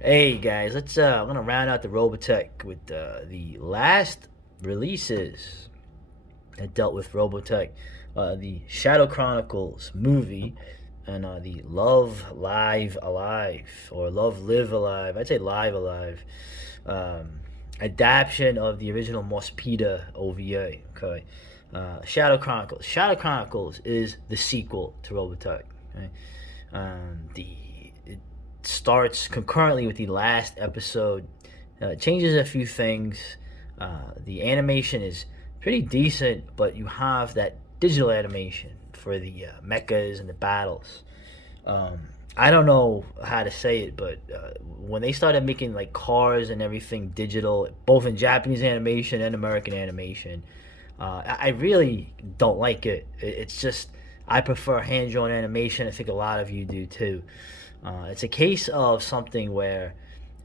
Hey guys, I'm gonna round out the Robotech with the last releases that dealt with Robotech, the Shadow Chronicles movie, and the Love Live Alive or Love Live Alive. I'd say Live Alive, um, adaption of the original Mospita OVA. Okay, Shadow Chronicles. Shadow Chronicles is the sequel to Robotech. Okay? The it starts concurrently with the last episode. Changes a few things. The animation is pretty decent, but you have that digital animation for the mechas and the battles. Um, I don't know how to say it, but when they started making like cars and everything digital, both in Japanese animation and American animation, I really don't like it. It's just I prefer hand-drawn animation. I think a lot of you do too. It's a case of something where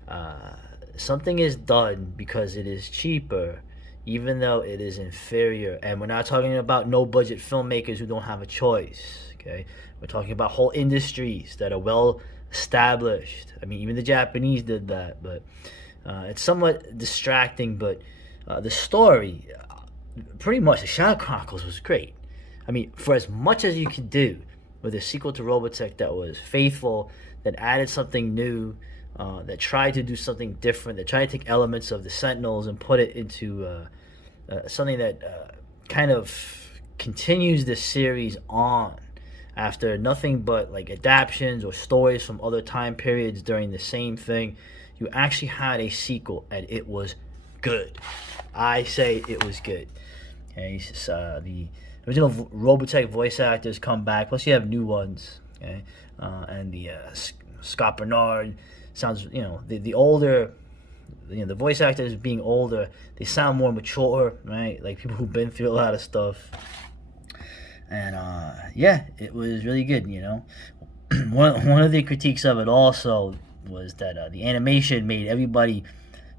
uh, something is done because it is cheaper, even though it is inferior. And we're not talking about no-budget filmmakers who don't have a choice. Okay, we're talking about whole industries that are well established. I mean, even the Japanese did that, but it's somewhat distracting. But the story, pretty much, the Shadow Chronicles was great. I mean, for as much as you could do with a sequel to Robotech that was faithful, that added something new, that tried to do something different, that tried to take elements of the Sentinels and put it into something that kind of continues the series on after nothing but like adaptions or stories from other time periods during the same thing. You actually had a sequel and it was good. I say it was good. Okay, the original Robotech voice actors come back. Plus, you have new ones. Okay, and the Scott Bernard sounds. The older, the voice actors being older, they sound more mature, right? Like people who've been through a lot of stuff. And yeah, it was really good. One of the critiques of it also was that the animation made everybody,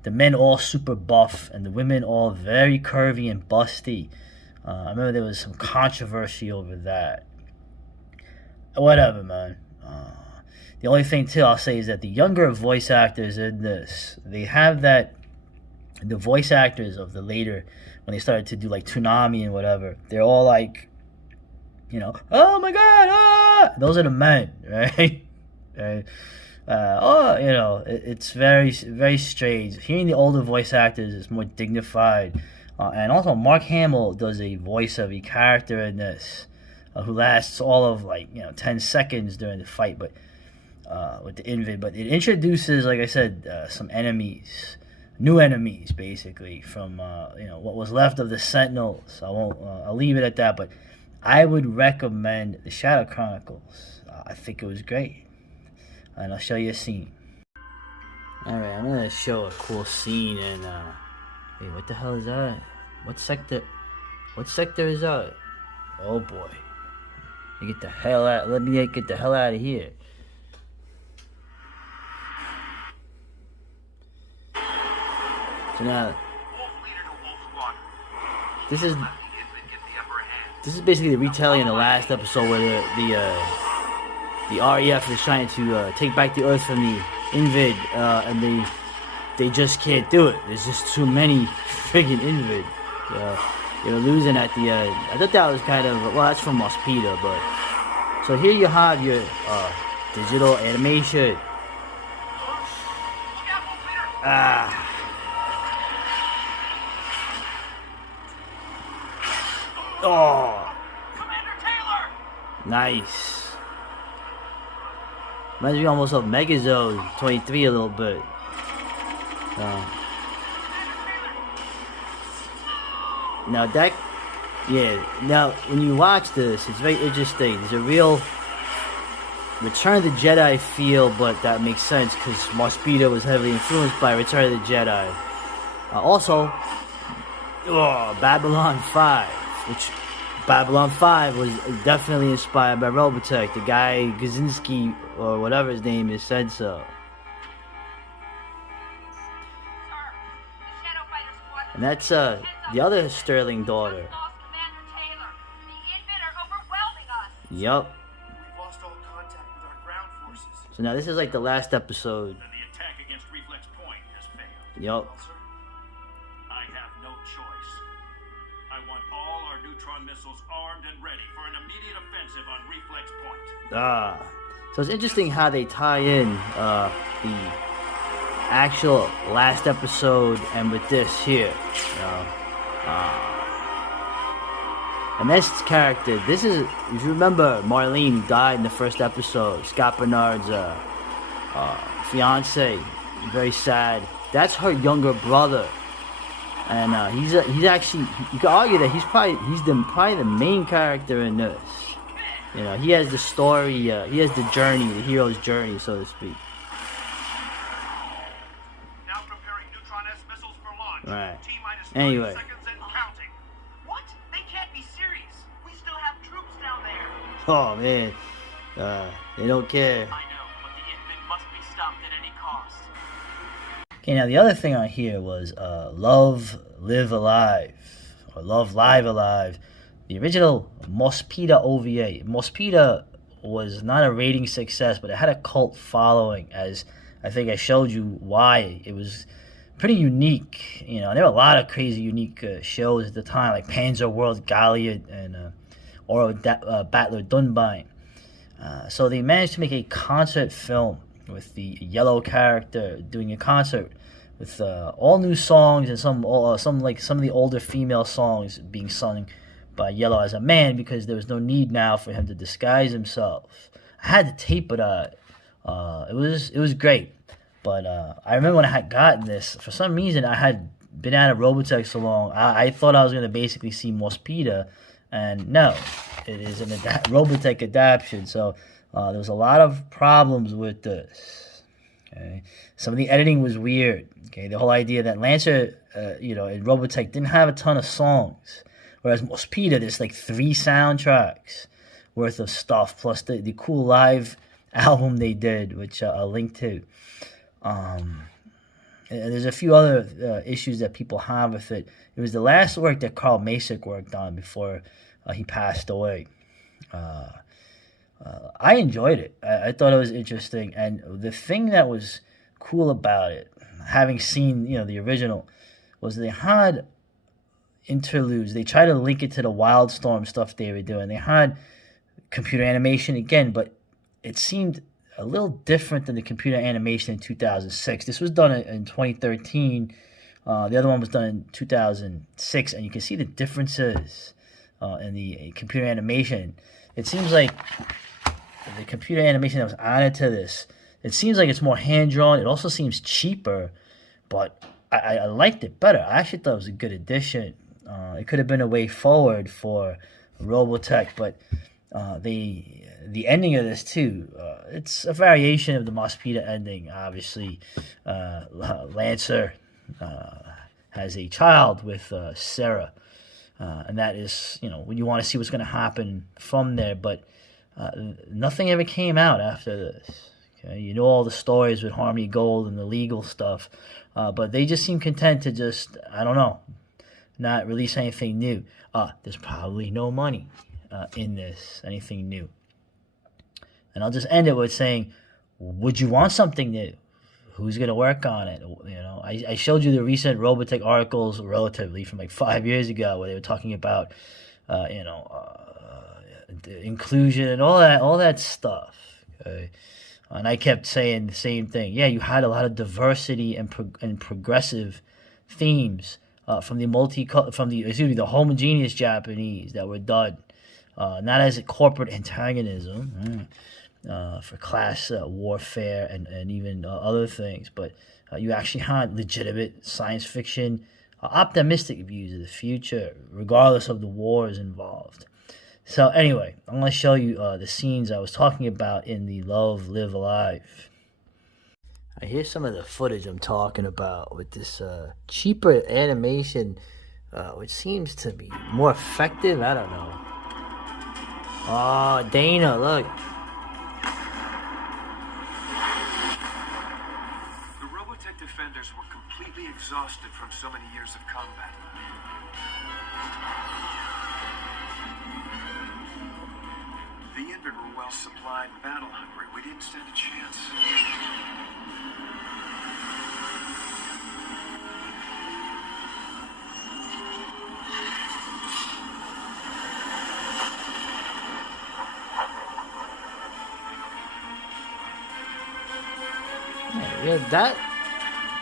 the men all super buff and the women all very curvy and busty. I remember there was some controversy over that. Whatever, man. The only thing too I'll say is that the younger voice actors in this, they have that. The voice actors of the later, when they started to do like Toonami and whatever, they're all like, oh my god, ah! Those are the men, right? Right? It's very, very strange. Hearing the older voice actors is more dignified. And also, Mark Hamill does a voice of a character in this who lasts all of 10 seconds during the fight, but with the Invid. But it introduces, like I said, some enemies, new enemies, basically from what was left of the Sentinels. I'll leave it at that. But I would recommend the Shadow Chronicles. I think it was great, and I'll show you a scene. All right, I'm gonna show a cool scene and. Wait, what the hell is that? What sector? What sector is that? Oh boy. You get the hell out. Let me get the hell out of here. So now, this is basically the retelling in the last episode where the REF is trying to take back the Earth from the Invid, and they just can't do it. There's just too many friggin' Invid. You're losing at the end. I thought that was kind of, well, that's from Mospita, but so here you have your digital animation. Oh, nice. Reminds me almost of Megazone 23 a little bit. Now that, yeah. Now when you watch this, it's very interesting. There's a real Return of the Jedi feel, but that makes sense because Mospita was heavily influenced by Return of the Jedi. Also, Babylon 5, which Babylon 5 was definitely inspired by Robotech. The guy Gazinski or whatever his name is said so. And that's the other Sterling daughter. Yup. So now this is like the last episode. Yup. Well, sir, I have no choice. I want all our neutron missiles armed and ready for an immediate offensive on Reflex Point. So it's interesting how they tie in the actual last episode and with this here. You know? And this character, this is, if you remember, Marlene, who died in the first episode, Scott Bernard's fiance, very sad. That's her younger brother, and he's actually, you could argue that he's probably the main character in this. You know, he has the story, he has the journey, the hero's journey, so to speak. Now preparing neutron S missiles for launch. Right. T-minus 30 Anyway. seconds and counting. What? They can't be serious. We still have troops down there. Oh man, they don't care. I know, but the infant must be stopped at any cost. Okay, now the other thing on here was Love, Live Alive, or Love, Live Alive. The original Mospeada OVA. Mospeada was not a rating success, but it had a cult following, as I think I showed you why. It was pretty unique. You know, there were a lot of crazy, unique shows at the time, like Panzer World Galliot and Oro Battler Dunbine. So they managed to make a concert film with the yellow character doing a concert with all new songs and some of the older female songs being sung by Yellow as a man, because there was no need now for him to disguise himself. I had to tape it out. It was great, but I remember when I had gotten this, for some reason I had been out of Robotech so long, I thought I was going to basically see Mospeada, and no, it is an Robotech adaptation. So there was a lot of problems with this. Okay, some of the editing was weird. Okay, the whole idea that Lancer, in Robotech didn't have a ton of songs. Whereas Mospeada, there's like 3 soundtracks worth of stuff, plus the cool live album they did, which I'll link to. And there's a few other issues that people have with it. It was the last work that Carl Masick worked on before he passed away. I enjoyed it. I thought it was interesting. And the thing that was cool about it, having seen the original, was they had interludes. They try to link it to the Wildstorm stuff they were doing. They had computer animation again, but it seemed a little different than the computer animation in 2006. This was done in 2013. The other one was done in 2006, and you can see the differences in the computer animation. It seems like the computer animation that was added to this, it seems like it's more hand-drawn. It also seems cheaper, but I liked it better. I actually thought it was a good addition. It could have been a way forward for Robotech, but the ending of this too, it's a variation of the Mospeada ending. Obviously, Lancer has a child with Sarah, and that is, you want to see what's going to happen from there. But nothing ever came out after this. Okay? You know all the stories with Harmony Gold and the legal stuff, but they just seem content to just, I don't know, not release anything new. There's probably no money in this, anything new. And I'll just end it with saying, would you want something new? Who's going to work on it? I showed you the recent Robotech articles relatively from like 5 years ago where they were talking about, inclusion and all that stuff. Okay? And I kept saying the same thing. Yeah, you had a lot of diversity and progressive themes from the homogeneous Japanese that were done, not as a corporate antagonism, for class warfare and even other things, but you actually had legitimate science fiction, optimistic views of the future, regardless of the wars involved. So anyway, I'm going to show you the scenes I was talking about in the Love, Live Alive. Here's some of the footage I'm talking about with this cheaper animation, which seems to be more effective. I don't know. Oh, Dana, look. The Robotech defenders were completely exhausted from so many years of combat. The injured were well supplied and battle hungry. We didn't stand a chance. Yeah, that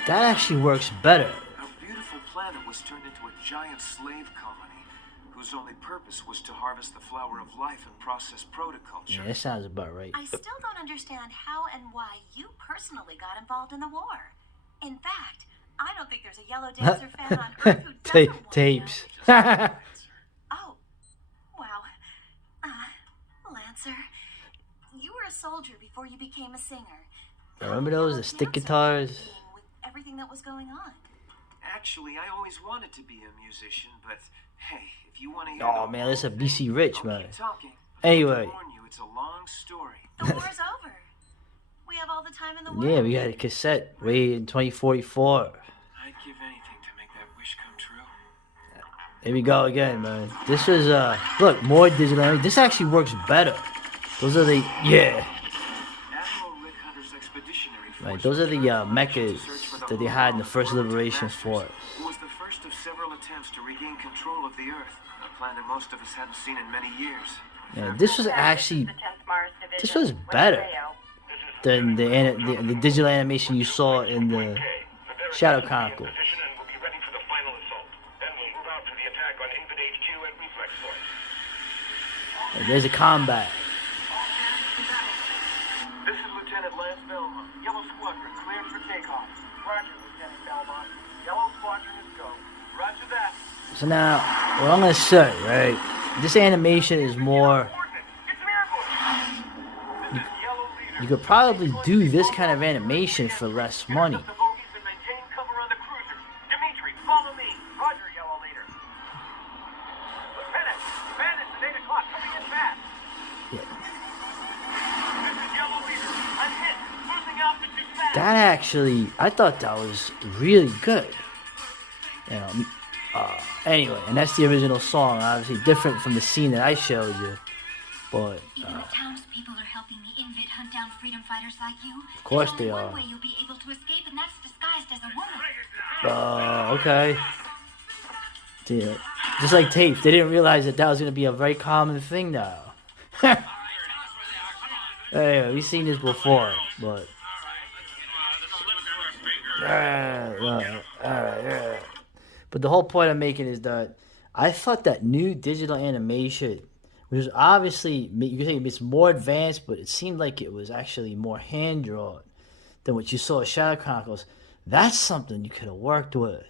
actually works better. Our beautiful planet was turned into a giant slave colony whose only purpose was to harvest the flower of life and process protoculture. Yeah, that sounds about right. I still don't understand how and why you personally got involved in the war. In fact, I don't think there's a Yellow Dancer fan on Earth who doesn't want Tapes. Oh, wow. Lancer, you were a soldier before you became a singer. Remember those, the stick guitars? With everything that was going on. Actually, I always wanted to be a musician, but hey, if you want to hear Oh man, this is a BC Rich, man. keep talking. Anyway. I warn you, it's a long story. The war's over. We have all the time in the world. Yeah, we got a cassette way in 2044. I'd give anything to make that wish come true. Here we go again, man. This is look, more digital. This actually works better. Those are the Admiral Rick Hunter's expeditionary force right. Those are the mechas search for the that they home had in the of first Robotech Liberation masters, Force. Who was the first of several attempts to regain control of the Earth, a plan that most of us hadn't seen in many years. Yeah, this was actually better than the digital animation you saw in the Shadow Chronicles. And there's a combat. This is Lieutenant Lance Belmont. Yellow Squadron, cleared for takeoff. Roger, Lieutenant Belmont. Yellow Squadron is go. Roger that. So now, what I'm gonna say, right? This animation is more. You could probably do this kind of animation for less money. That actually, I thought that was really good. You know, anyway, and that's the original song, obviously different from the scene that I showed you. But even the townspeople are helping the Invid hunt down freedom fighters like you. Of course they There's only are. one way you'll be able to escape, and that's disguised as a woman. Okay. Yeah. Just like tape, they didn't realize that was going to be a very common thing now. Anyway, we've seen this before, but. Alright. But the whole point I'm making is that I thought that new digital animation, which was obviously, you could say it's more advanced, but it seemed like it was actually more hand drawn than what you saw in Shadow Chronicles. That's something you could have worked with.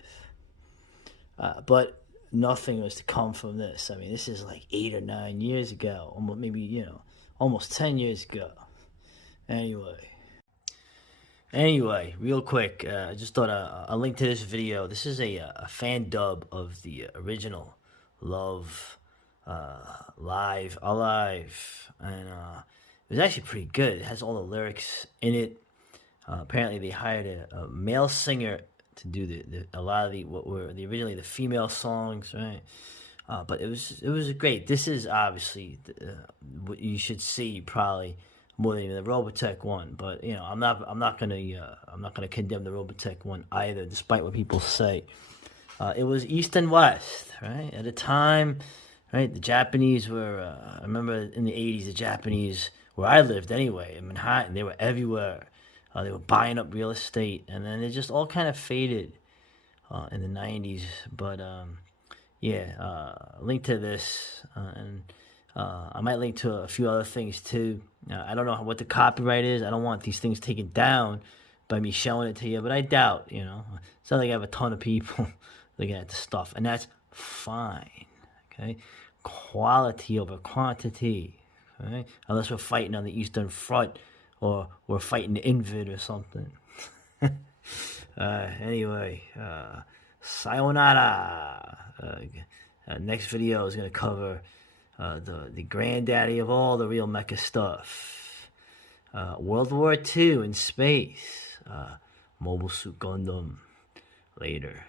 But nothing was to come from this. I mean, this is like 8 or 9 years ago, almost, maybe, almost 10 years ago. Anyway, real quick, I just thought a link to this video. This is a fan dub of the original Love Live Alive, and it was actually pretty good. It has all the lyrics in it. Apparently, they hired a male singer to do a lot of what were originally the female songs, right? But it was great. This is obviously what you should see probably more than even the Robotech one, but I'm not gonna condemn the Robotech one either, despite what people say. It was East and West, right? At a time, right? The Japanese were. I remember in the '80s, the Japanese, where I lived anyway, in Manhattan, they were everywhere. They were buying up real estate, and then it just all kind of faded in the '90s. But link to this, and I might link to a few other things too. I don't know what the copyright is. I don't want these things taken down by me showing it to you, but I doubt, it's not like I have a ton of people looking at the stuff, and that's fine, okay? Quality over quantity, okay? Unless we're fighting on the Eastern Front, or we're fighting the Invid or something. Anyway, sayonara. Next video is going to cover the granddaddy of all the real mecha stuff. World War II in space. Mobile Suit Gundam. Later.